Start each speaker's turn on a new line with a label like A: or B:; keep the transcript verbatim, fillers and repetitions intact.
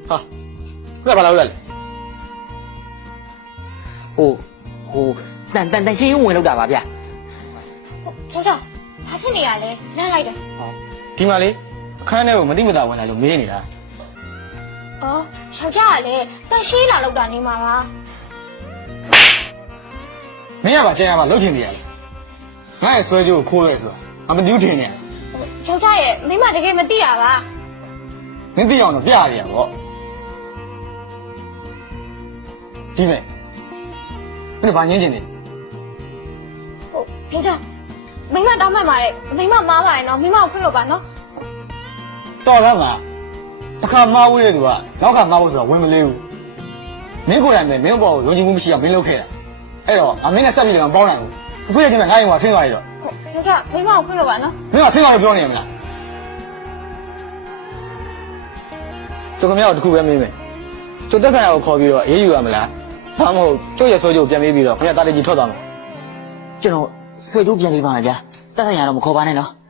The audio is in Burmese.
A: ဟာခုကဘာလုပ်ရလဲဟိုဟိုတန်တန်တန်ရှင်းဝင်လောက်တာပါဗျာ
B: ကျောင်းကျောင်းဘာဖြစ်နေရလဲနမ်းလိုက်တယ်
C: ဒီမှာလေအခန်းထဲကိုမတိမတာဝင်လာလို့မေးနေတာ
B: အော်ယောက်ျားကလည်းတန်ရှင်းလာလောက်တာနေမှာပါ
C: မင်းကပါကျန်ရမှာလှုပ်ချင်နေရလေငါ့ရဲ့ဆွဲကြိုးကိုခိုးရဲဆိုတာအမတူးထင်နေ
B: ယောက်ျားရဲ့မိမတကယ်မသိတာပါ
C: မင်းသိအောင်တော့ပြရရပေါ့ဒီမဲ့မင်းဘာငင်းချင်နေ
B: ဟုတ်ယောက်ျားမိမတောင်းမှတ်ပါတယ်မိမမားပါတယ်နော်မိမကိုခွင့်လို့ပါနော်
C: တော်လားငါတခါမားဝေးတဲ့သူကနောက်ကမားဖို့ဆိုတာဝင်မလေးဘူးမင်းကိုယ်တိုင်ပဲမင်းဘောကိုယုံကြည်မှုမရှိအောင်မင်းလုပ်ခဲ့တာအဲ့တော့အမင်းနဲ့ဆက်ပြီးတော့မပေါင်းနိုင်ဘူးအခုရဒီမှာငါ့ရင်ကဆင်းသွားရတော့
B: ယောက်ျားမိမကိုခွင့်လို့ပါနော်
C: မင်းကဆင်းသွားလို့ပြောနေရမလားကျုပ်ကမြောက်တခုပဲမင်းမယ်ကျုပ်တက်ဆိုင်ရာကိုခေါ်ပြီးတော့အေးယူရမလားဘာမဟုတ်ကျုပ်ရဲ့ဆွဲကြိုးပြန်ပေးပြီးတော့ခင်ဗျာတားတကြီးထွက်သွားမယ်
A: ကျွန်တော်ဆွေကျိုးပြန်ပေးပါမယ်ဗျာတက်ဆိုင်ရတော့မခေါ်ပါနဲ့နော်